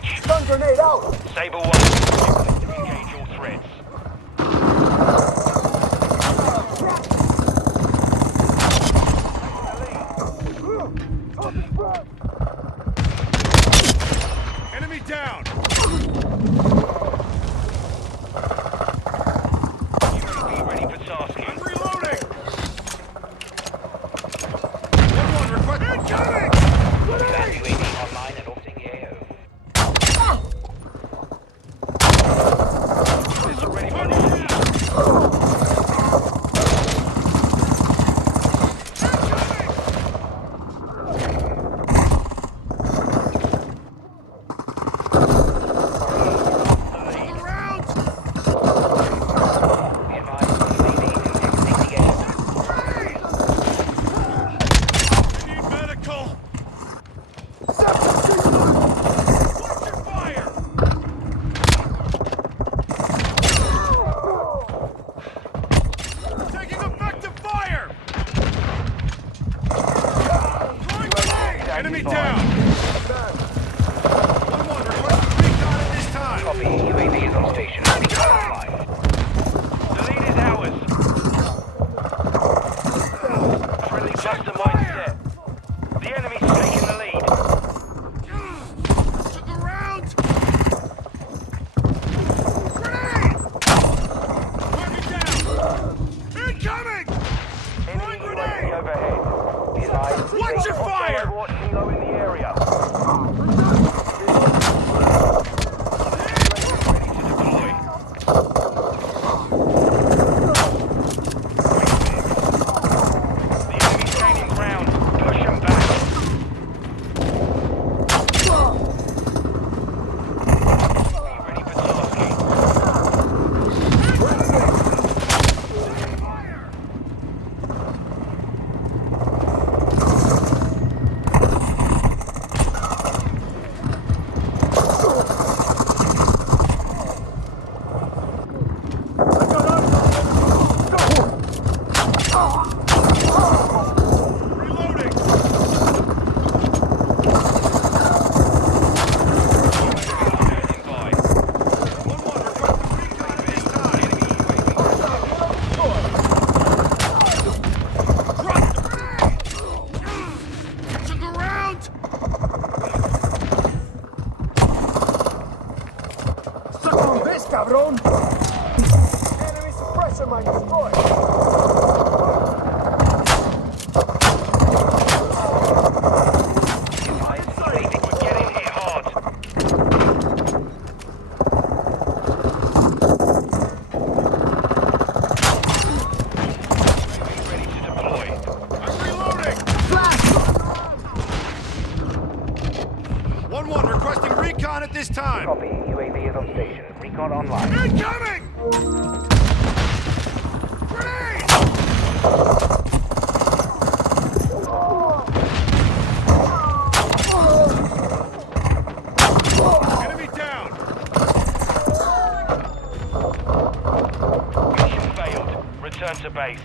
match. Stun grenade out! Saber 1, engage all threats. Enemy down! UAV ready for tasking. I'm reloading! 1-1, request incoming! UAV online and orbiting the AO. Missile ready for launch. Enemy down! 1-1, request recon at this time! Copy, UAV is on station. Recon online. The lead is ours. Friendly cluster mindset. The enemy's taking the lead. To the round! Grenade! Target down! Incoming! Throwing grenade! Overhead. Be advised. Watch your fire! Watching low in the area. Ready to deploy. The enemy's gaining ground. Push them back. Be ready for tasking. Reloading! Standing by. 1-1, request recon at this time! Drop the grenade! To the round! Suck on this, cabrón! Enemy suppressor mine destroyed! We're getting hit hard. Ready to deploy. I'm reloading! Flash! 1-1, requesting recon at this time! Copy. UAV is on station. Recon online. Incoming! Grenade! Enemy down! Mission failed. Return to base.